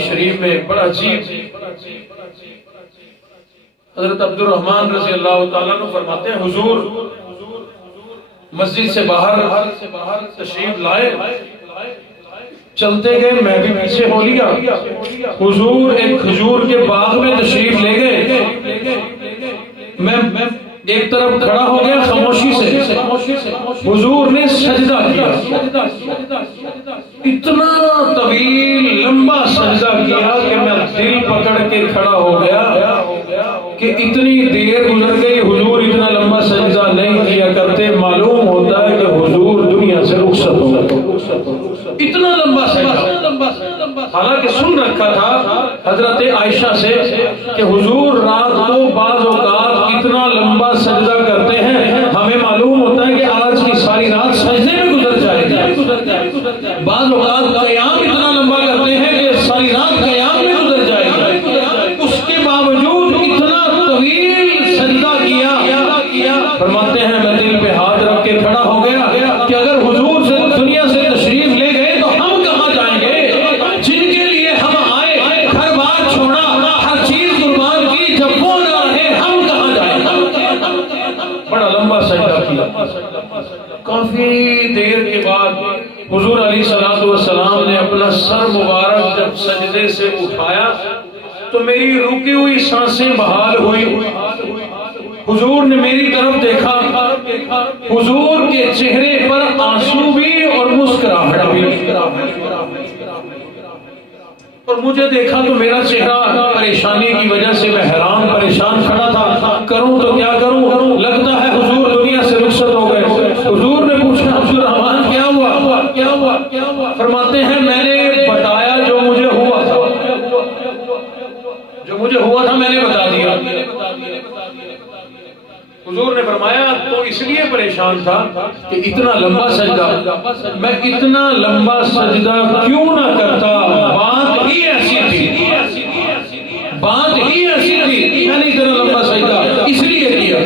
شریف میں بڑا عجیب حضرت عبد الرحمن رضی اللہ تعالیٰ عنہ فرماتے ہیں حضور مسجد سے باہر تشریف لائے، چلتے گئے، میں بھی پیچھے ہو لیا، حضور ایک کھجور کے باغ میں تشریف لے گئے، میں ایک طرف کھڑا ہو گیا خاموشی سے، حضور نے سجدہ کیا، اتنا طویل لمبا سجدہ کیا کہ میں دل پکڑ کے کھڑا ہو گیا کہ اتنی دیر گزر گئی، حضور اتنا لمبا سجدہ نہیں کیا کرتے، معلوم ہوتا ہے کہ حضور دنیا سے رخصت ہو گئے، اتنا لمبا سجدہ۔ حالانکہ سن رکھا تھا حضرت عائشہ سے کہ حضور رات کو بعض اوقات اتنا لمبا سجدہ کرتے ہیں، ہمیں معلوم ہوتا ہے کہ آج کی ساری رات سجدے میں گزر جائے گی، بعض اوقات قیام اتنا لمبا کرتے ہیں کہ ساری رات قیام میں گزر جائے گی، اس کے باوجود اتنا طویل سجدہ کیا۔ فرماتے ہیں میں دل پہ ہاتھ رکھ کے کھڑا ہو گیا کہ اگر حضور سے دنیا سے تشریف لے گئے تو ہم کہاں جائیں گے، جن کے لیے ہم آئے، ہر بات چھوڑا، ہر چیز قربان کی، جب وہ نہ رہے ہم کہاں جائیں گے۔ بڑا لمبا سجدہ کیا۔ کافی دیر کے بعد حضور علیہ السلام نے اپنا سر مبارک جب سجدے سے اٹھایا تو میری رکی ہوئی سانسیں بحال ہوئی، حضور نے میری طرف دیکھا، حضور کے چہرے پر آنسو بھی اور مسکراہٹ بھی، اور مجھے دیکھا تو میرا چہرہ پریشانی کی وجہ سے میں حیران پریشان کھڑا تھا، کروں تو کیا کروں، لگتا ہے حضور دنیا سے رخصت ہو گئے۔ حضور نے پوچھا عبد الرحمن کیا ہوا؟ فرماتے ہیں میں نے بتایا جو مجھے ہوا تھا میں نے بتا دیا۔ حضور نے فرمایا تو اس لیے پریشان تھا کہ اتنا لمبا سجدہ، میں اتنا لمبا سجدہ کیوں نہ کرتا، بات ہی ایسی تھی، میں نے اتنا لمبا سجدہ اس لیے کیا۔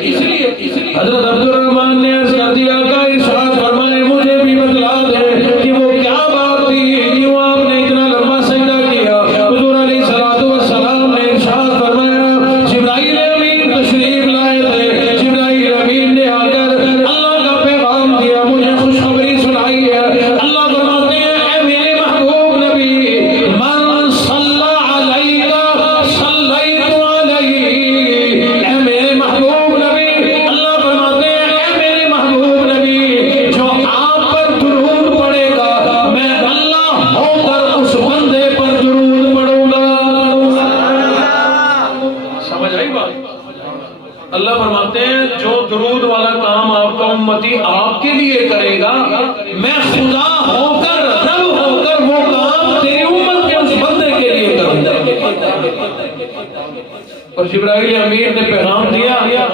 حضرت عبد الرحمن نے عرض کر دیا کہ ارشاد فرمائے مجھے بھی بتلا دے کہ وہ کیا بات تھی، کیوں آپ نے اتنا لمبا سجدہ کیا۔ حضور علیہ السلام نے ارشاد فرمایا جبرائیل امین تشریف لائے تھے، جبرائیل امین نے آ کر اللہ کا پیغام دیا، مجھے خوشخبری سنائی ہے۔ اللہ فرماتے ہیں اے میرے محبوب نبی، من صلی علیک صلیت علیہ، اے میرے محبوب نبی، اللہ فرماتے ہیں اے میرے محبوب نبی، جو آپ پر درود پڑے گا میں اللہ ہو کر اس بندے پر درود پڑھوں گا۔ سمجھ آئی بات؟ اللہ فرماتے ہیں جو درود والا کام آپ کا امتی آپ کے لیے کرے گا، میں خدا ہو کر، رب ہو کر وہ کام تیری امت کے اس بندے کے لیے کروں گا۔ اور جبرائیل امین نے پیغام دیا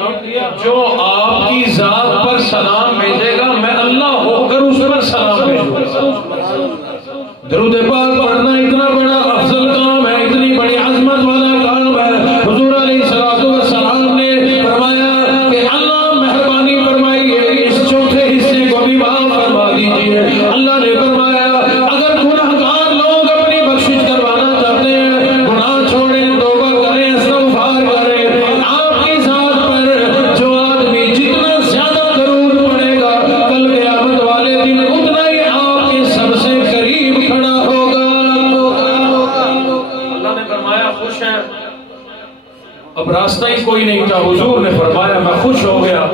جو آپ کی ذات پر سلام بھیجے گا میں اللہ ہو کر اس پر سلام بھیجوں گا۔ درود پاک پڑھنا اتنا بڑا افضل کام ہے، اتنی بڑی عظمت والا کام ہے۔ حضور علیہ السلام نے فرمایا کہ اللہ مہربانی فرمائیے اس چوتھے حصے کو بھی معاف فرما دیجیے۔ اللہ نے فرمایا اگر گناہگار لوگ اپنی بخشش کروانا چاہتے ہیں، گناہ چھوڑیں، توبہ کریں، استغفار کریں، آپ کی ذات پر جو آدمی جتنا زیادہ درود پڑے گا کل قیامت والے دن اتنا ہی آپ کے سب سے قریب کھڑا ہوگا۔ اللہ نے فرمایا خوش ہیں؟ اب راستہ ہی کوئی نہیں تھا، حضور نے فرمایا میں خوش ہو گیا۔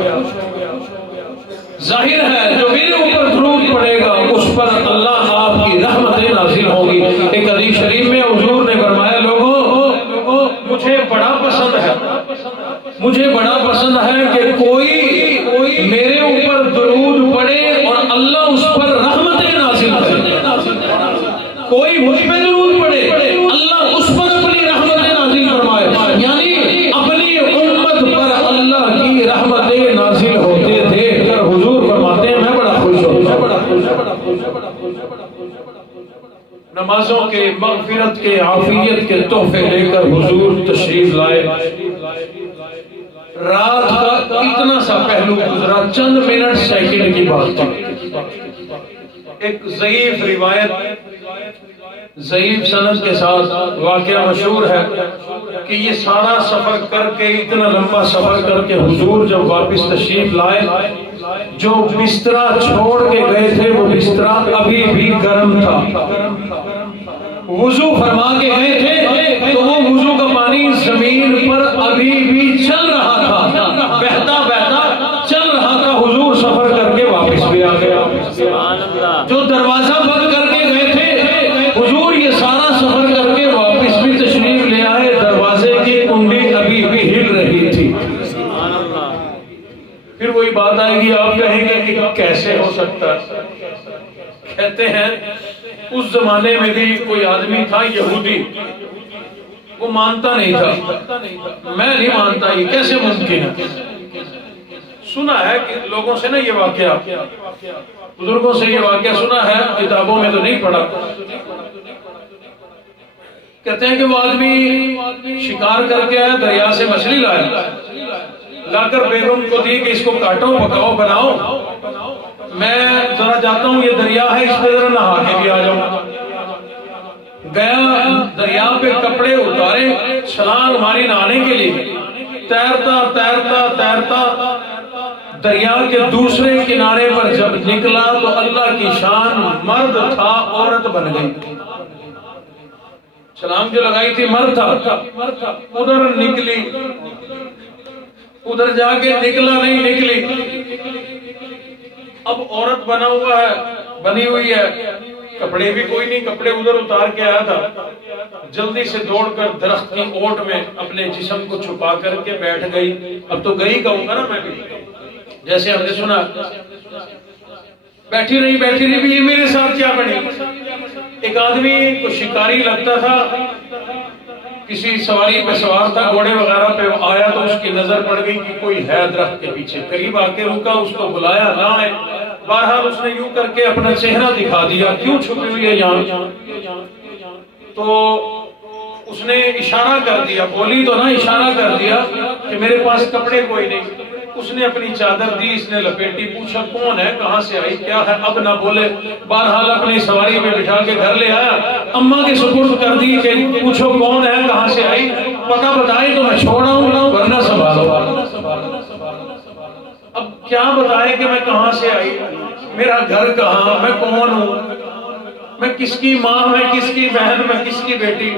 ظاہر ہے جو میرے اوپر درود پڑے گا اس پر اللہ آپ کی رحمتیں نازل ہوں گی۔ ایک حدیث شریف میں حضور نے فرمایا لوگوں مجھے بڑا پسند ہے کہ کوئی میرے اوپر درود پڑے اور اللہ اس پر رحمتیں نازل کرے، کوئی مجھ پہ درود پڑے اللہ اس پر اپنی رحمتیں نازل فرمائے، یعنی اپنی امت پر اللہ کی رحمتیں نازل ہوتے دیکھ کر حضور فرماتے ہیں میں بڑا خوش ہوں۔ نمازوں کے، مغفرت کے، عافیت کے تحفے لے کر حضور تشریف لائے۔ رات کا اتنا سا پہلو گزرا، چند منٹ سیکنڈ کی بات تھی۔ ایک ضعیف روایت ضعیف سند کے ساتھ واقعہ مشہور ہے کہ یہ سارا سفر کر کے، اتنا لمبا سفر کر کے حضور جب واپس تشریف لائے، جو بسترا چھوڑ کے گئے تھے وہ بسترا ابھی بھی گرم تھا۔ وضو فرما کے گئے تھے تو وہ وضو کا پانی زمین پر ابھی بھی چل رہا تھا، بہتا بہتا چل رہا تھا۔ حضور سفر کر کے واپس بھی آ گیا۔ جو دروازہ بند کر کے گئے تھے حضور یہ سارا سفر کر کے واپس بھی تشریف لے آئے، دروازے کی کنڈی ابھی بھی ہل رہی تھی۔ پھر وہی بات آئے گی، آپ کہیں گے کہ کیسے ہو سکتا؟ کہتے ہیں اس زمانے میں بھی کوئی آدمی تھا یہودی، وہ مانتا نہیں تھا، میں نہیں مانتا، یہ کیسے ممکن ہے؟ سنا ہے کہ لوگوں سے نا یہ واقعہ، بزرگوں سے یہ واقعہ سنا ہے، کتابوں میں تو نہیں پڑھا۔ کہتے ہیں کہ وہ آدمی شکار کر کے آیا، دریا سے مچھلی لایا، لا کر بیگم کو دی کہ اس کو کاٹو، پکاؤ، بناؤ، میں ذرا جاتا ہوں، یہ دریا ہے، اس پہ ذرا نہا کے بھی آ جاؤں۔ گیا دریا پہ، کپڑے اتارے، چھلانگ ماری نہانے کے لیے، تیرتا تیرتا تیرتا دریا کے دوسرے کنارے پر جب نکلا تو اللہ کی شان، مرد تھا، عورت بن گئی۔ چھلانگ جو لگائی تھی مرد تھا، ادھر نکلی، ادھر جا کے نکلا نہیں، نکلی، اب عورت بنا ہوا ہے، بنی ہوئی ہے، کپڑے بھی کوئی نہیں، کپڑے ادھر اتار کے آیا تھا، جلدی سے دوڑ کر درخت کی اوٹ میں اپنے جسم کو چھپا کر کے بیٹھ گئی۔ اب تو گئی کہوں گا نا میں بھی، جیسے ہم نے سنا، بیٹھی رہی بھی، یہ میرے ساتھ کیا بنی؟ ایک آدمی کو شکاری لگتا تھا، کسی سواری پہ سوار تھا، گھوڑے وغیرہ پہ آیا تو اس کی نظر پڑ گئی کہ کوئی ہے درخت کے پیچھے، قریب آ کے رکا، اس کو بلایا، نہ آئے، بہرحال اس نے یوں کر کے اپنا چہرہ دکھا دیا، کیوں چھپی ہوئی ہے یہاں؟ تو اس نے اشارہ کر دیا، بولی تو نہ، اشارہ کر دیا کہ میرے پاس کپڑے کوئی نہیں۔ اس نے اپنی چادر دی، اس نے لپیٹی، پوچھا کون ہے، کہاں سے آئی، کیا ہے؟ اب نہ بولے، بہرحال اپنی سواری میں بٹھا کے گھر لے آیا، اماں کے سپرد کر دی کہ پوچھو کون ہے، کہاں سے آئی، پتہ بتائے تو میں چھوڑا ہوں ورنہ سنبھالو۔ اب کیا بتائے کہ میں کہاں سے آئی، میرا گھر کہاں، میں کون ہوں، میں کس کی ماں، میں کس کی بہن، میں کس کی بیٹی؟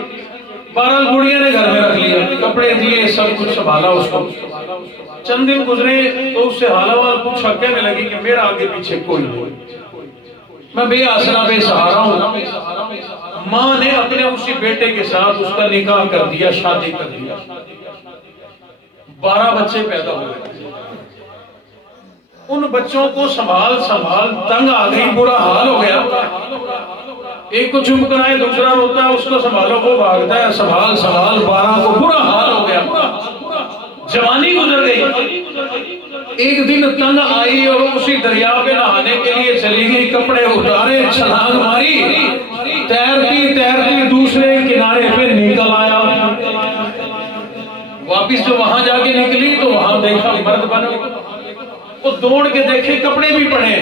بہرحال بڑھیا نے گھر میں رکھ لیا، کپڑے دیے، سب کچھ سنبھالا اس کو۔ چند دن گزرے تو اس سے حال احوال پوچھا، کہنے لگی کہ میرا آگے پیچھے کوئی نہیں، میں بے آسرا، بے سہارا ہوں۔ ماں نے اپنے اسی بیٹے کے ساتھ اس کا نکاح کر دیا، شادی کر دیا، 12 بچے پیدا ہوئے۔ ان بچوں کو سنبھال تنگ آ گئی، برا حال ہو گیا، ایک کو چپ کرائے دوسرا روتا ہے، اس کو سنبھالو وہ بھاگتا ہے، سنبھال 12 کو، برا حال ہو گیا، جوانی گزر گئی۔ ایک دن تنگ آئی اور اسی دریا پہ نہانے کے لیے چلی گئی، کپڑے اتارے، چھلانگ ماری، تیرتی تیرتی دوسرے کنارے پہ نکل آیا۔ واپس جو وہاں جا کے نکلی تو وہاں دیکھا مرد بنا، وہ دوڑ کے دیکھے کپڑے بھی پڑے،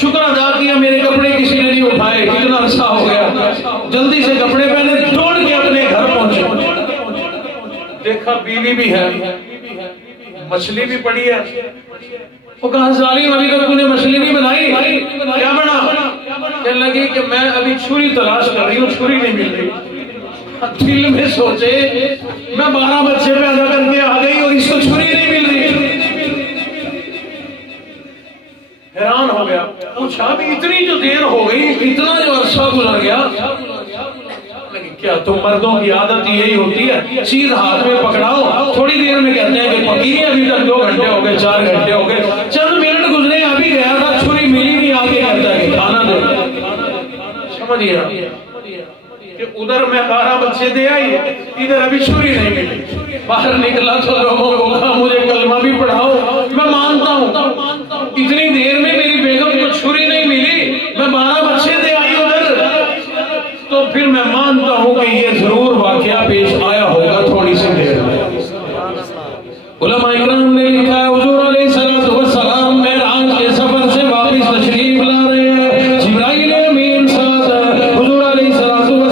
شکر ادا کیا میرے کپڑے کسی نے نہیں اٹھائے، کتنا عرصہ ہو گیا، جلدی سے کپڑے پہنے، دوڑ کے اپنے گھر پہنچے، دیکھا بیوی بھی ہے، مچھلی بھی پڑی ہے۔ وہ کہا ظالم، ابھی تک تو نے مچھلی نہیں بنائی، کیا بنا؟ کہنے لگی کہ میں ابھی چھری تلاش کر رہی ہوں، چھری نہیں مل رہی۔ دل میں سوچے میں 12 بچے پیدا کر کے آ گئی اور اس کو چھری نہیں مل رہی، حیران ہو گیا، پوچھا ابھی اتنی جو دیر ہو گئی، اتنا جو عرصہ گزر گیا، کیا تم مردوں کی عادت یہی ہوتی ہے، چیز ہاتھ میں پکڑاؤ، تھوڑی دیر میں کہتے ہیں کہ پکی ہے، ابھی تک 2 گھنٹے ہو گئے، 4 گھنٹے ہو گئے، چند منٹ گزرے، ابھی گیا تھا، چھری ملی نہیں، آگے کہتا ہے کہ کھانا دے۔ سمجھئے کہ ادھر میں 12 بچے دے آئی، ادھر ابھی چھری نہیں ملی، باہر نکلا تو لوگوں کو کہا مجھے کلمہ بھی پڑھاؤ، میں مانتا ہوں، اتنی دیر میں میری بیگم کو چھری نہیں ملی، میں 12 بچے دے آئی ادھر، تو پھر میں مانتا ہوں کہ یہ ضرور واقعہ پیش آیا ہوگا تھوڑی سی دیر میں۔ علماء اکرام نے لکھا ہے حضور علیہ السلام معراج کے سفر سے واپس تشریف لا رہے ہیں، جبرائیل امین ساتھ، حضور علیہ السلام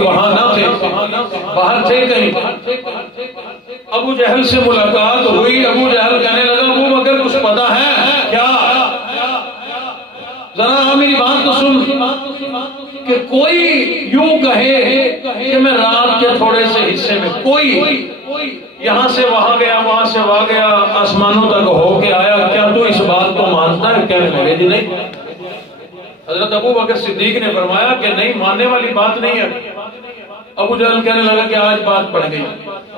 وہاں نہ تھے، باہر تھے کہیں۔ ابو جہل سے ملاقات ہوئی، ابو جہل کہنے لگا ابو بکر کچھ پتا ہے کیا؟ ذرا میری بات تو سن، کہ کوئی یوں کہے کہ میں رات کے تھوڑے سے حصے میں، کوئی یہاں سے وہاں گیا، وہاں سے وہاں گیا، آسمانوں تک ہو کے آیا، کیا تو اس بات کو مانتا ہے؟ کہنے لگے جی نہیں۔ حضرت ابو بکر صدیق نے فرمایا کہ نہیں، ماننے والی بات نہیں ہے۔ ابو جہل کہنے لگا کہ آج بات پڑ گئی،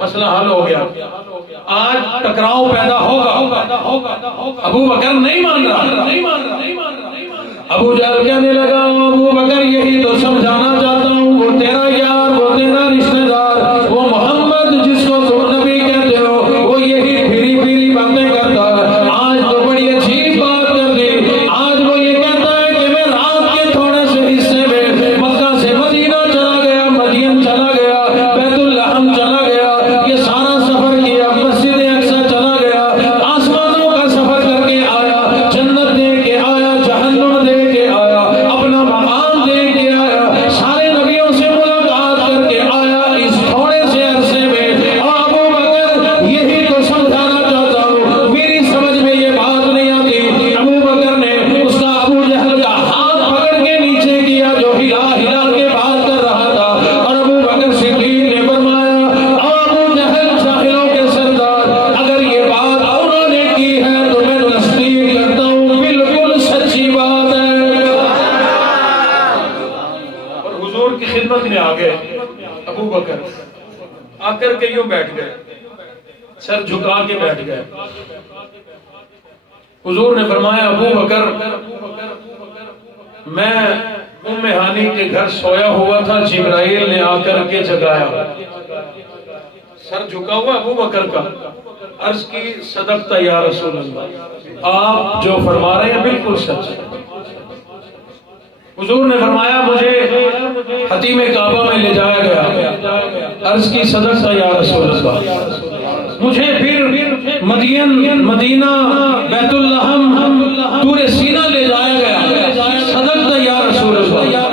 مسئلہ حل ہو گیا، آج ٹکراؤ پیدا ہوگا۔ ابو بکر نہیں مان رہا۔ ابو جہل کہنے لگا ابو بکر یہی تو سمجھانا چاہتا ہوں، وہ تیرا یار، وہ تیرا رشتہ دار، وہ محمد جس کو تم نبی کہتے ہو، وہ یہی پھری پھری باتیں کرتا ہے۔ آج تو بڑی عجیب بات کر دی، آج وہ یہ کہتا ہے کہ میں رات کے تھوڑے سے حصے میں مکہ سے مدینہ چلا گیا، مدین چلا گیا، بیت الحم چلا گیا، یہ سارا سفر کیا، مسجد اقصی چلا گیا، آسمانوں کا سفر کر کے آیا، جنت دے کے آیا، جہنم دے کے آیا، اپنا مقام دے کے آیا، سارے نبیوں سے ملاقات کر کے آیا اس تھوڑے سے عرصے میں۔ ابو بکر یہی تو سمجھانا چاہتا ہوں، میری سمجھ میں یہ بات نہیں آتی۔ ابو بکر نے اس کا ابو جہل کا ہاتھ پکڑ کے نیچے کیا جو ہلا ہلا کے بات کر رہا تھا، اور ابو بکر صدیق نے فرمایا ابو جہل جاہلوں کے سردار، اگر یہ بات انہوں نے کی ہے تو میں تصدیق کرتا ہوں، بالکل سچی بات ہے۔ اور حضور کی خدمت میں آ گئے ابو بکر، آ کر کے یوں بیٹھ گئے، سر جھکا کے بیٹھ گئے۔ حضور نے فرمایا ابو بکر میں ام ہانی کے گھر سویا ہوا تھا، جبرائیل نے آ کر کے جگایا۔ سر جھکا ہوا ابو بکر کا، عرض کی صدقت یا رسول اللہ، آپ جو فرما رہے ہیں بالکل سچ ہے۔ حضور نے فرمایا مجھے حتیم کعبہ میں لے جایا گیا، عرض کی صدقت یا رسول اللہ، مجھے پھر مدینہ بیت الحم طور سینہ لے جایا گیا، صدقت یا رسول اللہ۔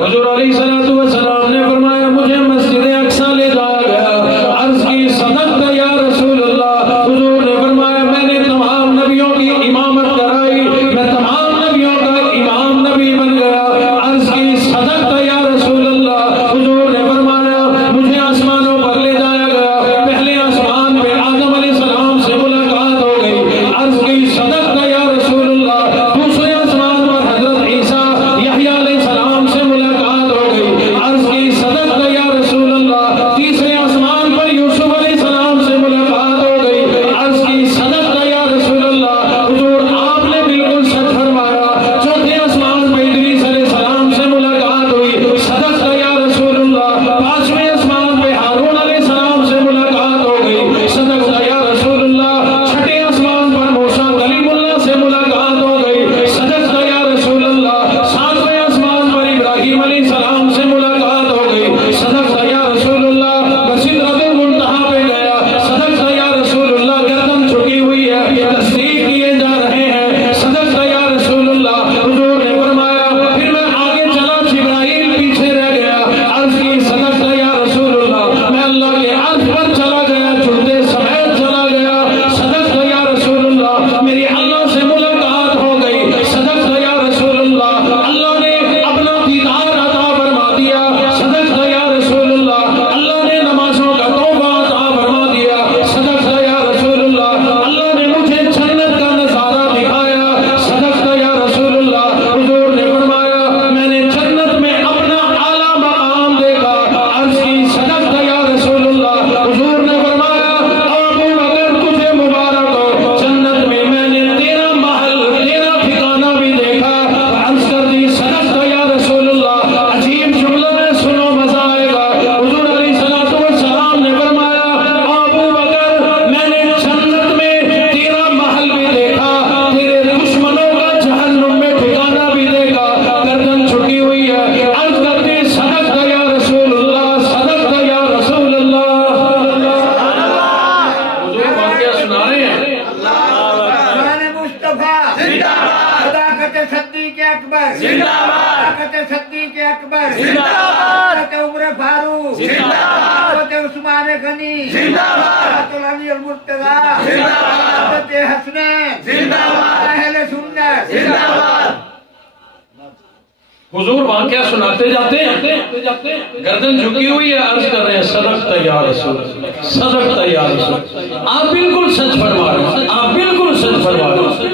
حضور علیہ السلام نے فرمایا مجھے مسجد اقصی لے جایا گیا، عرض کی صدقت یا رسول اللہ۔ حضور نے فرمایا میں نے تمام نبیوں کی امامت کرائی، میں تمام نبیوں کا امام نبی بن گیا، عرض کی صدقت یا رسول اللہ۔ حضور نے فرمایا مجھے آسمانوں پر لے جایا گیا، پہلے آسمان پہ آدم علیہ السلام سے ملاقات ہو گئی، عرض کی صدقت یا رسول اللہ۔ دوسرے آسمان پر حضرت عیسیٰ یحییٰ علیہ السلام سے ملاقات ہو گئی، غنی زندہ باد، علی المرتضی زندہ باد، حضرت حسنین زندہ باد، اہل سنت زندہ باد۔ حضور واقعہ سناتے جاتے ہیں، گردن جھکی ہوئی ہے، عرض کر رہے ہیں صدقت یا رسول اللہ، صدقت یا رسول اللہ، آپ بالکل سچ فرما رہے ہیں، آپ بالکل سچ فرما رہے ہیں۔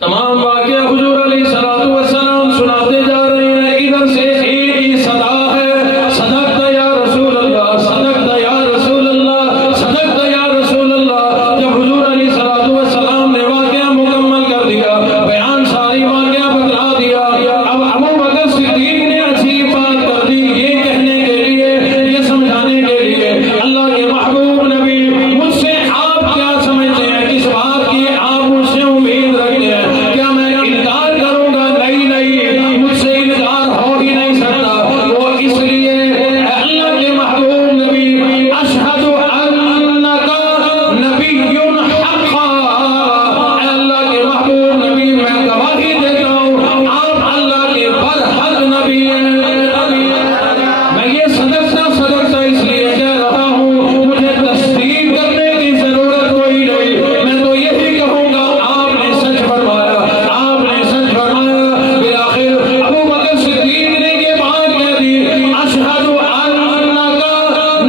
تمام واقعہ حضور علیہ السلام سناتے جا رہے ہیں، ادھر سے ایک ہی صدا ہے، صدقت یا رسول اللہ، صدقت یا رسول اللہ، صدقت یا رسول اللہ۔ جب حضور علیہ السلام نے واقعہ مکمل کر دیا، بیان ساری واقعہ بتلا دیا، اب ابو بکر صدیق نے عجیب بات کر دی، یہ کہنے کے لیے، یہ سمجھانے کے لیے، اللہ کے محبوب نبی مجھ سے آپ کیا سمجھتے ہیں، کس بات کی آپ مجھ سے امید رکھتے ہیں؟ کیا میں انکار کروں گا؟ نہیں نہیں، مجھ سے انکار ہو ہی نہیں سکتا۔ وہ اس لیے اللہ کے محبوب نبی اشہد انک نبی حقا، اللہ کے محبوب نبی میں گواہی دیتا ہوں آپ اللہ کے برحق نبی ہیں۔ میں یہ صدقہ اس لیے کہہ رہا ہوں، مجھے تصدیق کرنے کی ضرورت کوئی نہیں، میں تو یہی کہوں گا آپ نے سچ فرمایا، آپ نے سچ فرمایا۔ بالآخر ابو بکر صدیق نے یہ بات کہہ دی، اشہد انک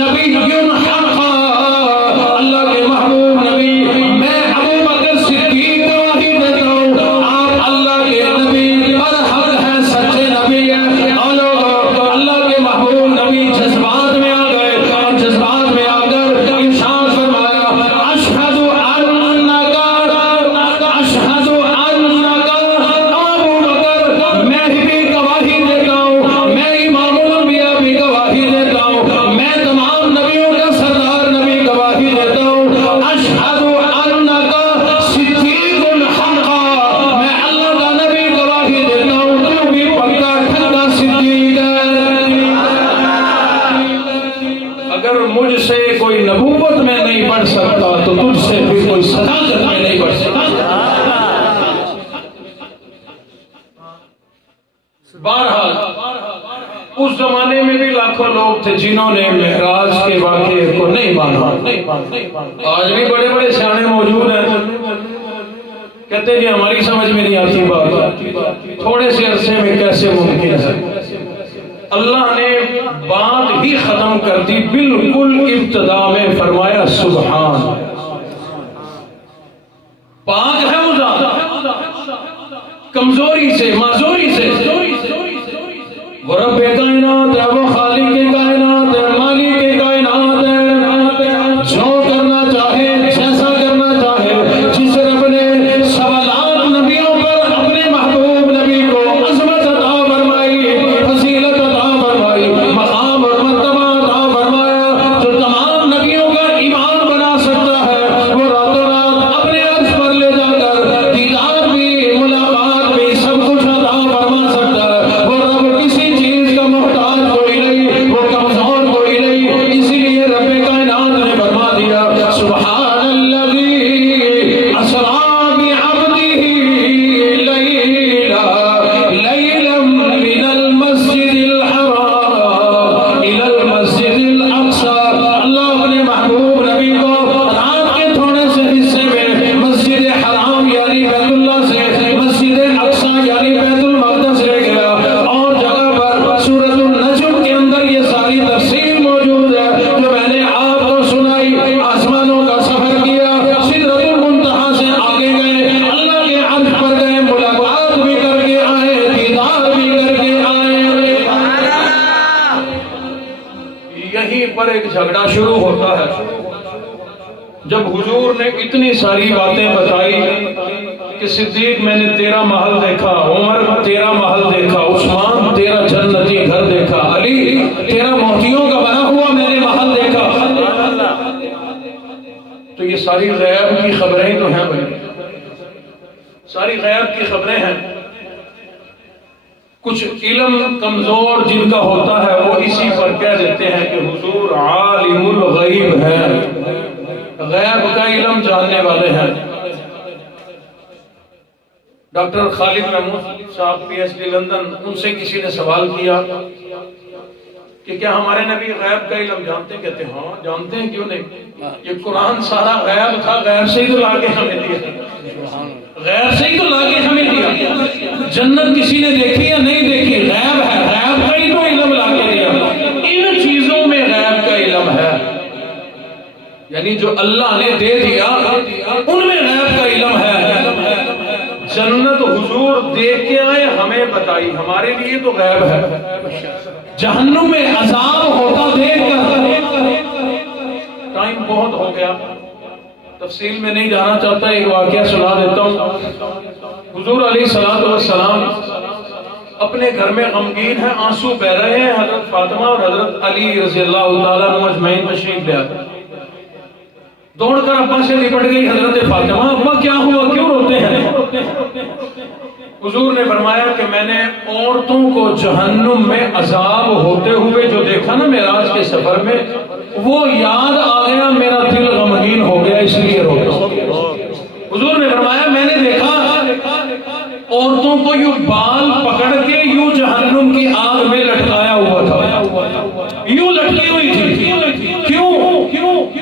نبی حقا، اللہ کے محبوب نبی میں ابو بکر صدیق گواہی دیتا ہوں آپ اللہ کے نبی برحق ہیں، سچے نبی ہیں۔ اور لوگوں، اللہ کے محبوب نبی جذبات میں آ گئے، اور جذبات میں آ کر ارشاد فرمایا، اشہد انک ابو بکر، میں بھی گواہی دیتا ہوں، میں امام الانبیاء بھی گواہی دیتا ہوں، میں تمام نبیوں کا سردار نبی گواہی دیتا ہوں، اشہد انک صدیق حقا، میں اللہ کا نبی گواہی دیتا ہوں تو بھی پکا ٹھنڈا صدیق ہے۔ اگر مجھ سے کوئی نبوت میں نہیں بڑھ سکتا تو تجھ سے بھی کوئی صداقت میں نہیں بڑھ سکتا۔ بہرحال اس زمانے میں بھی لاکھوں لوگ تھے جنہوں نے معراج کے واقعے کو نہیں مانا۔ آج بھی بڑے بڑے سیانے موجود ہیں، کہتے ہیں ہماری سمجھ میں نہیں آتی بات، تھوڑے سے عرصے میں کیسے ممکن ہے؟ اللہ نے بات ہی ختم کر دی، بالکل ابتدا میں فرمایا سبحان، پاک ہے مذات کمزوری سے، معذوری سے، وہ رب کائنات ہے، وہ خالق کائنات ہے، مالک کائنات ہے، جو کرنا چاہے، جیسا کرنا چاہے، جس رب نے سوالات نبیوں پر اپنے محبوب نبی کو عظمت عطا فرمائی، فضیلت عطا فرمائی، مقام اور مرتبہ عطا فرمایا، جو تمام نبیوں کا ایمان بنا سکتا ہے، وہ راتوں رات اپنے عرش پر لے جا کر دیدار بھی، ملاقات بھی، سب کچھ عطا فرما سکتا ہے۔ وہ رب کسی چیز کا محتاج کوئی نہیں، وہ کمزور کوئی نہیں، اسی لیے رب کائنات نے فرما دیا سبحان الذی اسریٰ بعبدہ لیلا من المسجد الحرام الی المسجد الاقصی۔ اللہ اپنے محبوب نبی کو رات کے تھوڑے سے حصے میں مسجد حرام یعنی بیت اللہ سے مسجد اقصی یعنی بیت المقدس لے گیا، اور جگہ پر سورۃ النجم کے اندر یہ ساری تفصیل موجود ہے جو میں نے آپ کو سنائی۔ آسمانوں کا سفر کیا، سدرۃ المنتہا سے آگے گئے، اللہ کے عرش پر گئے، ملاقات بھی کر کے آئے، دیدار بھی کر کے آئے۔ یہیں پر ایک جھگڑا شروع ہوتا ہے۔ جب حضور نے اتنی ساری باتیں بتائی کہ صدیق میں نے تیرا محل دیکھا، عمر تیرا محل دیکھا، عثمان تیرا جنتی گھر دیکھا، علی تیرا موتیوں کا بنا ہوا میں نے محل دیکھا، تو یہ ساری غیب کی خبریں تو ہیں بھائی، ساری غیب کی خبریں ہیں۔ کچھ علم کمزور جن کا ہوتا ہے وہ اسی پر کہہ دیتے ہیں کہ حضور عالم الغیب ہے، غیب کا علم جاننے والے ہیں۔ ڈاکٹر خالد محمود صاحب پی ایچ ڈی لندن، ان سے کسی نے سوال کیا کہ کیا ہمارے نبی غیب کا علم جانتے ہیں؟ کہتے ہیں ہاں جانتے ہیں، کیوں نہیں؟ یہ قرآن سارا غیب تھا، غیب سے ہی تو لا کے ہمیں دیا، غیب سے ہی تو لا کے ہمیں دیا۔ جنت کسی نے دیکھی یا نہیں دیکھی، غیب ہے، غیب کا ہی تو علم لا کے دیا۔ ان چیزوں میں غیب کا علم ہے، یعنی جو اللہ نے دے دیا ان میں غیب کا علم ہے۔ جنت حضور دیکھ کے آئے، ہمیں بتائی، ہمارے لیے تو غیب ہے۔ جہنم میں عذاب ہوتا دیکھ کر، ٹائم بہت ہو گیا، تفصیل میں نہیں جانا چاہتا، ایک واقعہ سنا دیتا ہوں۔ حضور علیہ الصلوۃ والسلام اپنے گھر میں غمگین ہیں، آنسو بہ رہے ہیں، حضرت فاطمہ اور حضرت علی رضی اللہ تعالیٰ عنہ اجمعین تشریف لے آتے، دوڑ کر ابا سے لپٹ گئی حضرت فاطمہ، ابا کیا ہوا، کیوں روتے ہیں؟ حضور نے فرمایا کہ میں نے عورتوں کو جہنم میں عذاب ہوتے ہوئے جو دیکھا نا معراج کے سفر میں، وہ یاد آ گیا، میرا دل غمگین ہو گیا، اس لیے روتا ہوں۔ حضور نے فرمایا میں نے دیکھا عورتوں کو یوں بال پکڑ کے یوں جہنم کی آگ میں لٹکایا ہوا تھا، یوں لٹکی ہوئی تھی، کیوں؟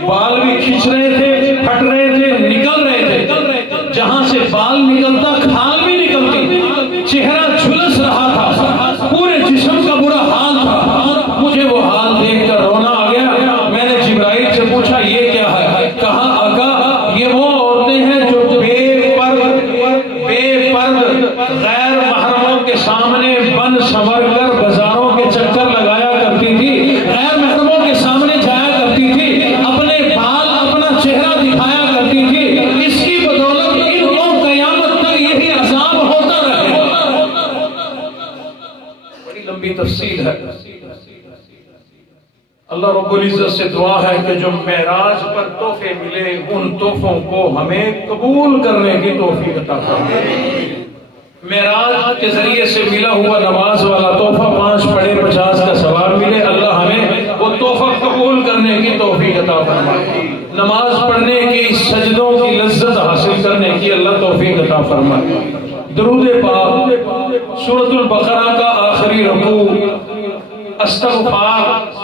بال بھی کھینچ رہے تھے، پھٹ رہے تھے، نکل رہے تھے، جہاں سے بال نکلتا کھال بھی نکلتی، چہرہ جھلس رہا تھا، پورے جسم کا برا حال تھا۔ مجھے وہ حال دیکھ کر رونا آ گیا۔ میں نے جبرائیل سے پوچھا یہ کیا ہے؟ کہا آقا یہ وہ عورتیں ہیں جو بے پرد غیر محرموں کے سامنے بن سنور کر بازاروں کے چکر لگایا کرتی تھی، غیر محرموں کے سامنے جایا کرتی تھی، اپنے بال اپنا چہرہ دکھایا کرتی تھی، اس کی بدولت ان کو قیامت تک یہی عذاب ہوتا رہے۔ بڑی لمبی تفصیل ہے۔ اللہ رب العزت سے دعا ہے کہ جو معراج پر تحفے ملے ان تحفوں کو ہمیں قبول کرنے کی توفیق عطا فرمائے۔ معراج کے ذریعے سے ملا ہوا نماز والا تحفہ 5 پڑھے 50 کا ثواب ملے، اللہ ہمیں وہ تحفہ قبول کرنے کی توفیق عطا فرمائے۔ نماز پڑھنے کی، سجدوں کی لذت حاصل کرنے کی اللہ توفیق عطا فرمائے۔ درود پاک، سورۃ البقرہ کا آخری رکوع، استغفار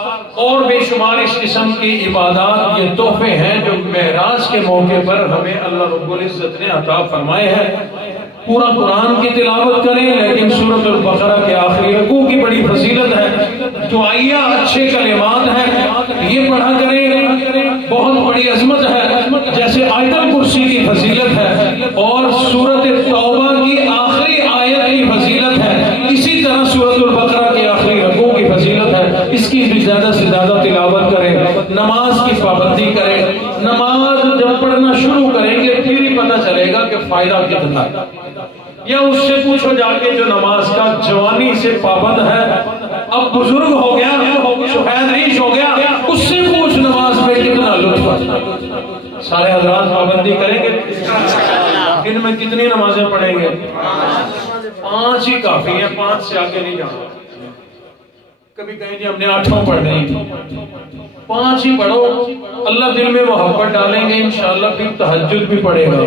اور بے شمار اس قسم کی عبادات، یہ تحفے ہیں جو معراج کے موقع پر ہمیں اللہ رب العزت نے عطا فرمائے ہیں۔ پورا قرآن کی تلاوت کریں، لیکن سورۃ البقرہ کے آخری رکوع کی بڑی فضیلت ہے، دعائیہ اچھے کلمات ہیں، یہ پڑھا کریں، بہت بڑی عظمت ہے، جیسے آیت الکرسی کی فضیلت ہے اور سورۃ توبہ کی آخری آیت کی فضیلت ہے، اسی طرح سورۃ البقرہ کے آخری رکوع کی فضیلت ہے، اس کی بھی زیادہ سے زیادہ تلاوت کریں، نماز کی پابندی کریں۔ نماز جب پڑھنا شروع کریں گے پھر ہی پتہ چلے گا کہ فائدہ کتنا ہے، یا اس سے پوچھو جا کے جو نماز کا جوانی سے پابند ہے، اب بزرگ ہو گیا، سفید ریش ہو گیا، اس سے پوچھ نماز میں کتنا لطف ہے۔ سارے حضرات پابندی کریں گے؟ دن میں کتنی نمازیں پڑھیں گے؟ 5 ہی کافی ہیں، 5 سے آگے نہیں جانا۔ کبھی کہیں جی ہم نے 8 پڑھنے ہیں، 5 ہی پڑھو، اللہ دل میں محبت ڈالیں گے انشاءاللہ، پھر تہجد بھی پڑھے گا،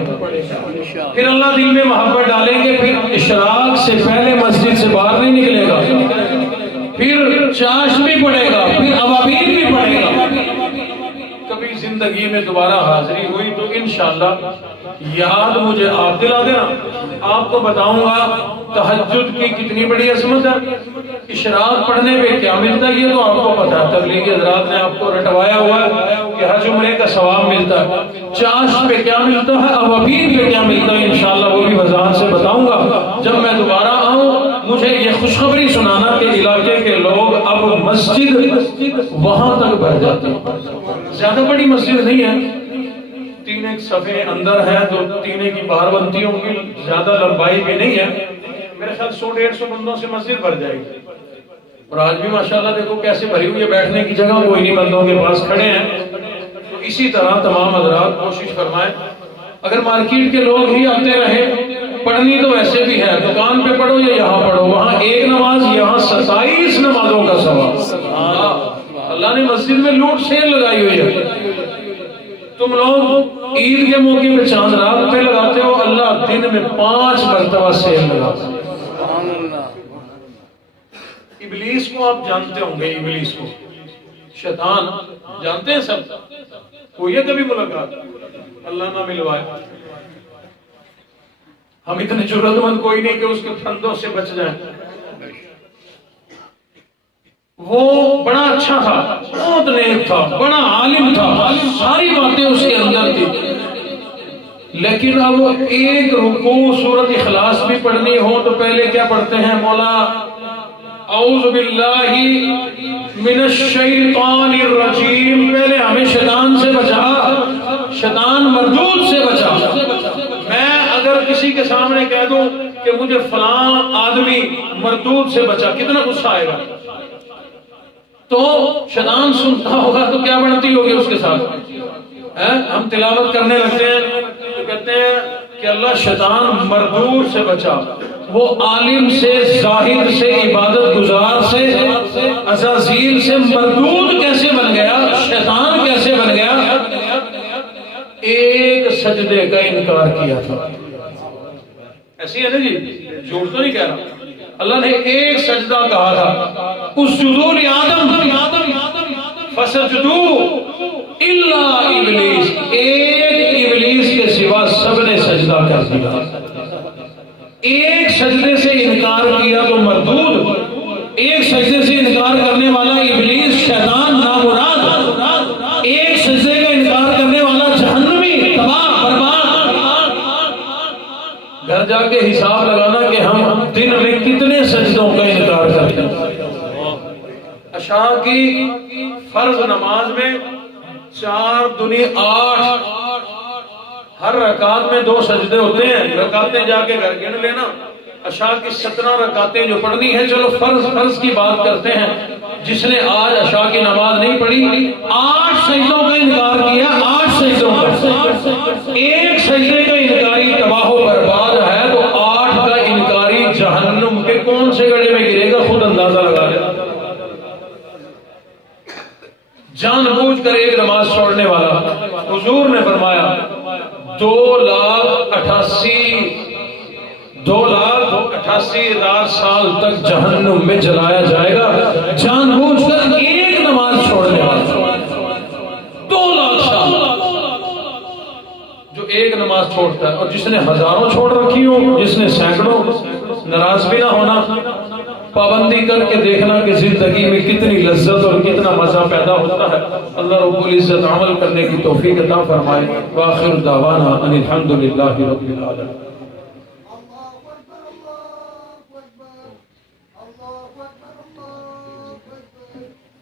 پھر اللہ دل میں محبت ڈالیں گے، پھر اشراق سے پہلے مسجد سے باہر نہیں نکلے گا، پھر چاش بھی پڑھے گا، پھر ابابیل بھی پڑھے گا۔ کبھی زندگی میں دوبارہ حاضری ہوئی تو انشاءاللہ یاد مجھے آپ دلا دینا، آپ کو بتاؤں گا تہجد کی کتنی بڑی عظمت ہے، اشراق پڑھنے پہ کیا ملتا ہے یہ تو آپ کو پتا ہے، تبلیغی حضرات نے آپ کو رٹوایا ہوا ہے کہ حج عمرے کا ثواب ملتا ہے، چاش پہ کیا ملتا ہے، ابابیل پہ کیا ملتا ہے، انشاءاللہ وہ بھی وضاحت سے بتاؤں گا جب میں دوبارہ آؤں۔ مجھے یہ خوشخبری سنانا کہ علاقے کے لوگ اب مسجد وہاں تک بھر جاتے ہیں، زیادہ بڑی مسجد نہیں ہے، 3 صفحے اندر ہے، تو 3 کی باہر بنتیوں کی زیادہ لمبائی بھی نہیں ہے، میرے خیال 100-150 بندوں سے مسجد بھر جائے گی، اور آج بھی ماشاءاللہ دیکھو کیسے بھری ہوئی ہے، بیٹھنے کی جگہ کوئی نہیں، بندوں کے پاس کھڑے ہیں۔ تو اسی طرح تمام حضرات کوشش فرمائیں، اگر مارکیٹ کے لوگ ہی آتے رہے، پڑھنی تو ویسے بھی ہے، دکان پہ پڑھو یا یہاں پڑھو، وہاں 1 نماز، یہاں 27 نمازوں کا ثواب۔ اللہ نے مسجد میں لوٹ سیل لگائی ہوئی ہے، تم لوگ عید کے موقع پہ چاند رات پہ لگاتے ہو، اللہ دن میں 5 مرتبہ سیل لگاتا ہے۔ ابلیس کو آپ جانتے ہوں گے، ابلیس کو، شیطان جانتے ہیں سب، ہوئی ہے کبھی ملاقات؟ اللہ نہ ملوائے، ہم اتنے جرأت مند کوئی نہیں کہ اس کے پھندوں سے بچ جائیں۔ وہ بڑا اچھا تھا، بہت نیک تھا، بڑا عالم تھا، ساری باتیں اس کے اندر تھی، لیکن اب ایک رکوع سورۃ اخلاص بھی پڑھنی ہو تو پہلے کیا پڑھتے ہیں؟ مولا اعوذ باللہ من الشیطان الرجیم، پہلے ہمیں شیطان سے بچا، شیطان مردود سے بچا۔ میں اگر کسی کے سامنے کہہ دوں کہ مجھے فلاں آدمی مردود سے بچا، کتنا غصہ آئے گا؟ تو شیطان سنتا ہوگا تو کیا بنتی ہوگی اس کے ساتھ؟ ہم تلاوت کرنے لگتے ہیں تو کہتے ہیں کہ اللہ شیطان مردود سے بچا۔ وہ عالم سے، زاہد سے، عبادت گزار سے، عزازیل سے مردود کیسے بن گیا؟ شیطان کیسے بن گیا؟ ایک سجدے کا انکار کیا تھا۔ ایسی ہے نا جی، جھوٹ تو نہیں کہہ رہا۔ اللہ نے ایک سجدہ کہا تھا، اسجدوا لآدم فسجدوا الا ابلیس، ایک ابلیس کے سوا سب نے سجدہ کر دیا۔ ایک سجدے سے انکار کیا تو مردود، ایک سجدے سے انکار کرنے والا ابلیس شیطان نامراد، ایک سجدے کا انکار کرنے والا جہنمی تباہ برباد۔ گھر جا کے حساب لگانا کہ ہم دن میں کتنے سجدوں کا انکار کرتے ہیں۔ عشاء کی فرض نماز میں 4 دنی 8، ہر رکعت میں 2 سجدے ہوتے ہیں، رکعتیں جا کے گھر گن لینا۔ عشاء کی 17 رکعتیں جو پڑھنی ہے، چلو فرض کی بات کرتے ہیں۔ جس نے آج عشاء کی نماز نہیں پڑھی، 8 سجدوں کا انکار کیا، 8 سجدوں کا، ایک سجدے کا انکاری تباہ و برباد ہے، تو 8 کا انکاری جہنم کے کون سے گڑھے میں گرے گا؟ خود اندازہ لگا لے۔ جان بوجھ کر ایک نماز چھوڑنے والا، حضور نے فرمایا 2,88,000 سال تک جہنم میں جلایا جائے گا، جان بوجھ کر ایک نماز چھوڑنے والا۔ 2 لاکھ سال جو ایک نماز چھوڑتا ہے، اور جس نے ہزاروں چھوڑ رکھی ہو، جس نے سینکڑوں، ناراض بھی نہ ہونا، پابندی کر کے دیکھنا کہ زندگی میں کتنی لذت اور کتنا مزہ پیدا ہوتا ہے۔ اللہ رب العزت عمل کرنے کی توفیق عطا فرمائے۔ وآخر دعوانا ان الحمد للہ رب العالمین۔